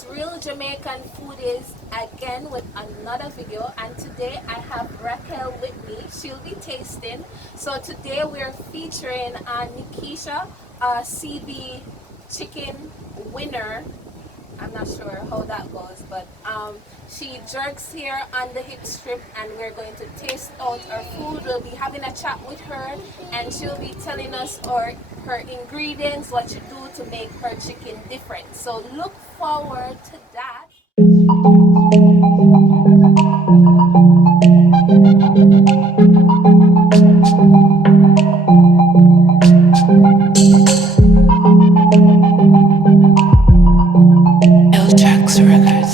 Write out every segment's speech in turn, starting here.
it's Real Jamaican Foodies again with another video, and today I have Raquel with me. She'll be tasting. So today we're featuring Nikisha, CB chicken winner. I'm not sure how that goes, but she jerks here on the hip strip, and we're going to taste out her food. We'll be having a chat with her, and she'll be telling us her ingredients, what you do to make her chicken different. So look forward to that. Illtraxx Recordz.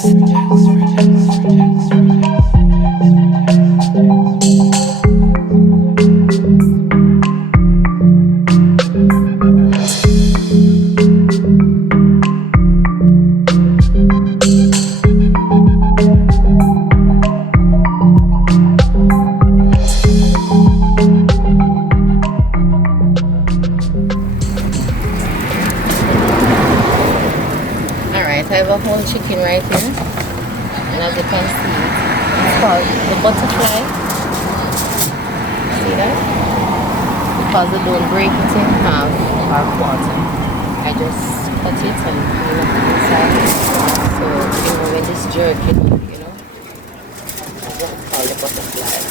I have a whole chicken right here, and as you can see, it's called the butterfly. See that? Because they don't break it in half or quarter. I just cut it and peel it inside. So when this jerking, that's what it's called, the butterfly.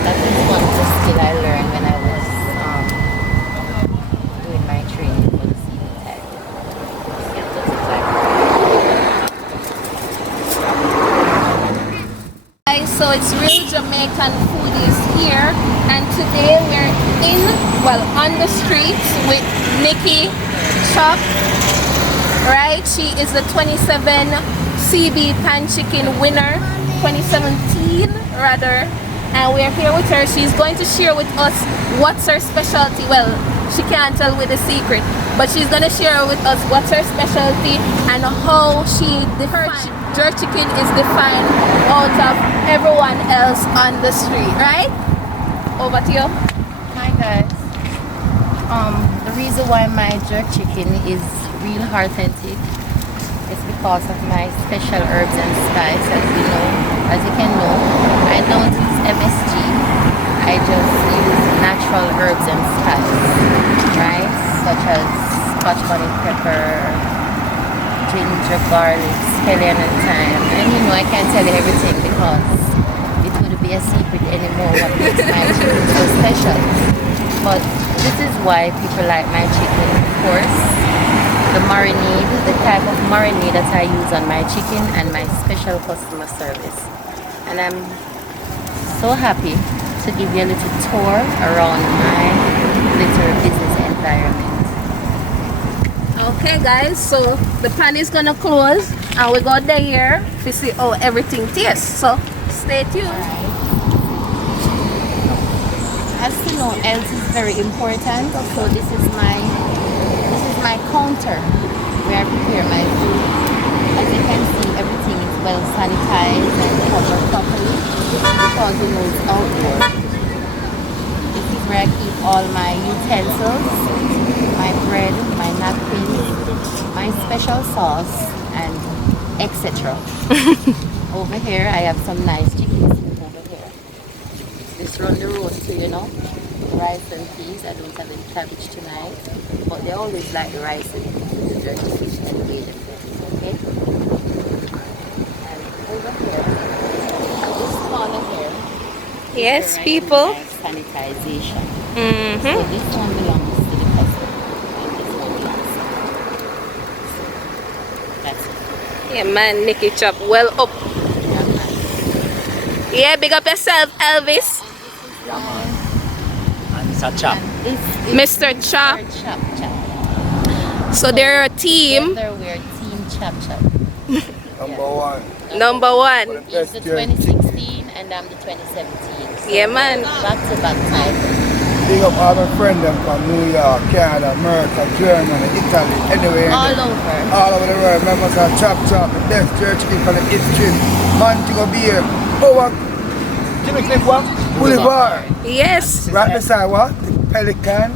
That is one of the skill I learned when I was doing my training for the CB tech. So it's Real Jamaican Foodies here, and today we're on the streets with Nicki Chops, right? She is the 27 CB pan chicken winner, 2017 rather, and we're here with her. She's going to share with us what's her specialty. Well, she can't tell with a secret, but she's going to share with us what's her specialty and how her chicken is defined out of everyone else on the street, right? Over to you. Hi guys. The reason why my jerk chicken is real authentic is because of my special herbs and spice. As you can know, I don't use MSG. I just use natural herbs and spice, right? Such as Scotch bonnet pepper, ginger, garlic, scallion and thyme. And I can't tell you everything because it would be a secret anymore what makes my chicken so special. But this is why people like my chicken. Of course, the marinade, the type of marinade that I use on my chicken, and my special customer service. And I'm so happy to give you a little tour around my little business environment. Okay guys, so the pan is gonna close and we go there to see how everything tastes, so stay tuned. As you know, health is very important, so this is my counter where I prepare my food. As you can see, everything is well sanitized and covered properly because it's outdoor. This is where I keep all my utensils, my bread, my napkins, my special sauce, and etc. Over here I have some nice chicken soup over here. This run the road too, rice and peas. I don't have any cabbage tonight, but they always like the rice and peas, the jerky fish and the okay? And over here, this corner here, Yes, people. Sanitization. Mm-hmm. So this one belongs to the customer, and this one belongs to me. So that's it. Yeah man, Nicki Chops, well up. Yeah, man. Yeah, big up yourself, Elvis. Yeah, man. And it's a chop. Mr. Chop. Chop. So they're a team. Together we're Team Chop Chop. Number one. It's the 2016 and I'm the 2017. So Yeah man. back to back title. Big up all my friends them from New York, Canada, America, Germany, Italy, anywhere. All over. All over the world. Members of Chop Chop, the best church for the history. Montego Beer. Over Jimmy Cliff what? Boulevard. Yes. Right beside what? The Pelican.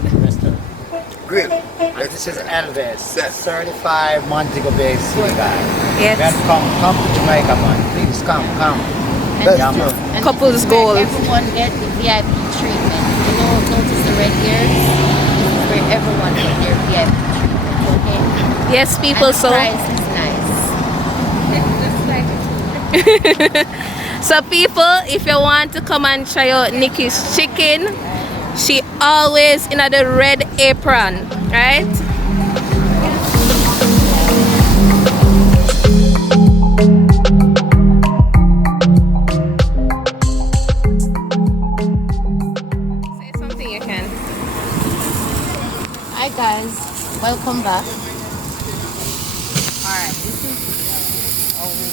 Grill. And this is Elvis, Yes. certified Montego Bay Sea guy. Yes. Come to Jamaica, man. Please come. That's Yeah, true. man. And Couples this is where gold. everyone get the VIP treatment. You know, notice the red ears? This is where everyone get their VIP treatment, okay? Yes, people, And the so price is nice. so people, if you want to come and try out Nicki's chicken, she always in the red apron, right? Say something you can. Hi guys, welcome back. Alright, this is how we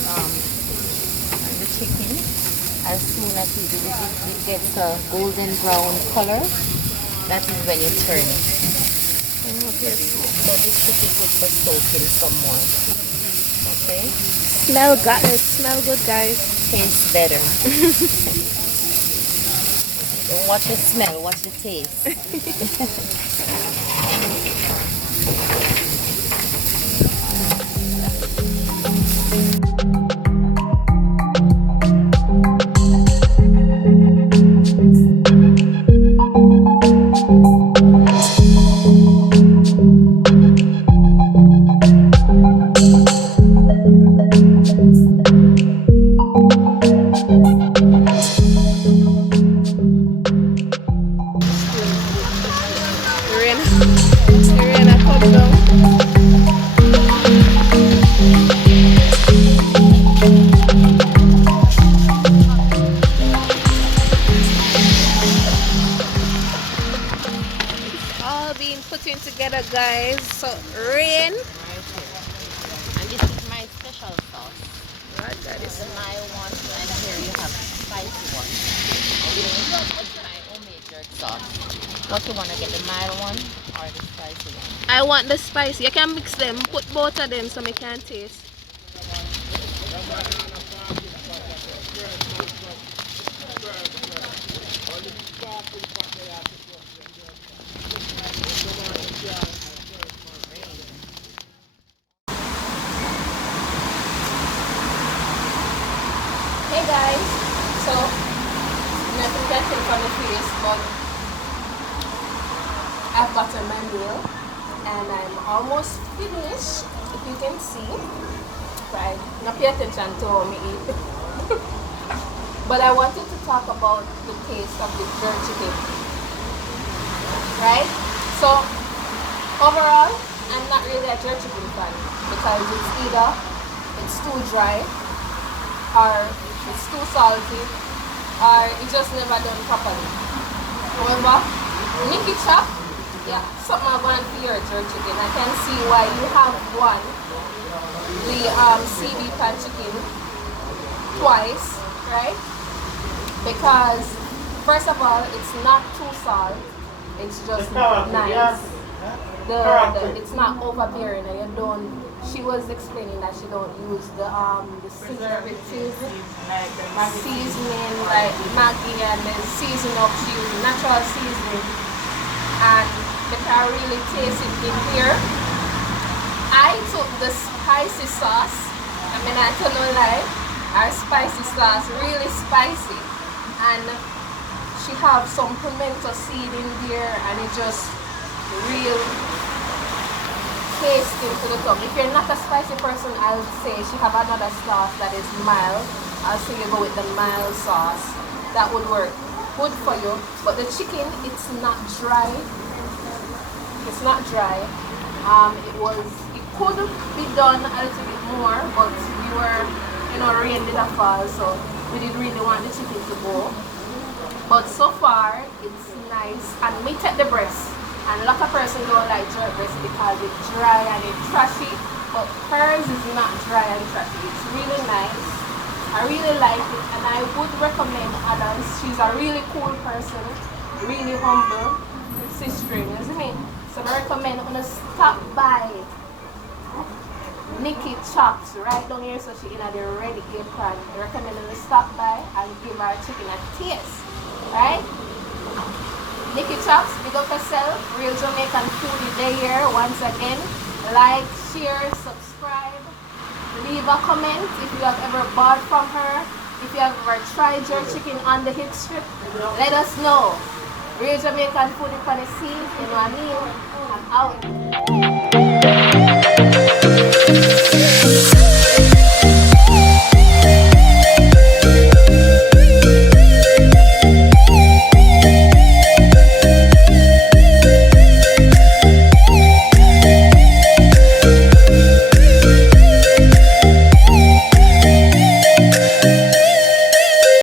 the chicken. As soon as it gets a golden brown color, that is when you turn it. So this should be good for soaking some more. Okay? Smell good. Smell good, guys. Tastes better. Don't watch the smell, watch the taste. Irena, come down. All being put in together, guys. So rain. Right here. And this is my special sauce. That This is my one, and here you have spicy one. Okay, this is my homemade jerk sauce. What you want to get, the mild one or the spicy one? I want the spicy. You can mix them. Put both of them so I can taste. Hey guys, so nothing can take on the face, but I've gotten my meal and I'm almost finished, if you can see. Right, now pay attention to how me eat. But I wanted to talk about the taste of the jerk chicken. Right? So overall, I'm not really a jerk chicken fan because it's either it's too dry or it's too salty or it's just never done properly. However, Nicki Chops, yeah, something I want for your jerk chicken. I can see why you have one, the CB pan chicken, twice, right? Because first of all, it's not too salt, it's just nice. It's not overbearing, and you don't. She was explaining that she don't use the preservatives or seasoning like Maggi and the season up. She uses natural seasoning, and they can really taste it in here. I took the spicy sauce. I mean, I don't know, like our spicy sauce, really spicy, and she have some pimento seed in there, and it just real tasting to the tongue. If you're not a spicy person, I would say she have another sauce that is mild. I'll say you go with the mild sauce. That would work good for you. But the chicken, it's not dry. It's not dry. It could be done a little bit more, but we were, rain did fall, so we didn't really want the chicken to go. But so far, it's nice. And me take the breast. And a lot of person don't like jerk breast because it's dry and it's trashy. But hers is not dry and trashy. It's really nice. I really like it, and I would recommend others. She's a really cool person, really humble, sister, isn't it? So I recommend on a stop by Nicki Chops right down here, so she in the ready apron. I recommend on a stop by and give her chicken a taste, right? Nicki Chops, big up yourself. Real Jamaican Foodie Day here once again. Like, share, subscribe. Leave a comment if you have ever bought from her. If you have ever tried your chicken on the hip strip, let us know. Real Jamaican Foodie for the scene, you know what I mean? I'm out.